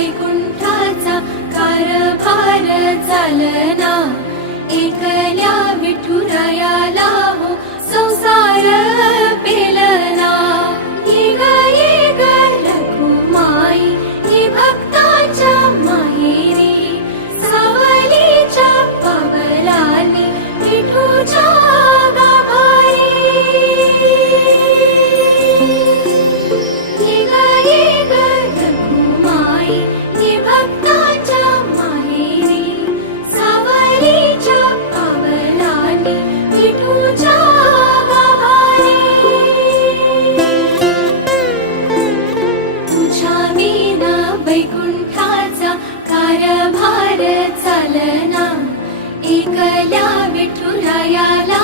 वैकुंठाचा कारभार चालना, एकल्या विठुरायाला हो संसार पेलना। ये ग रखुमाई ही भक्ताच्या माहेरी, सावलीच्या पावलांनी विठूच्या गाभारी। ये ग रखुमाई ही भक्ताच्या माहेरी, सावलीच्या पावलांनी विठूच्या गाभारी। तुझ्या विना वैकुंठाचा कारभार चालना, एकल्या विठुरायाला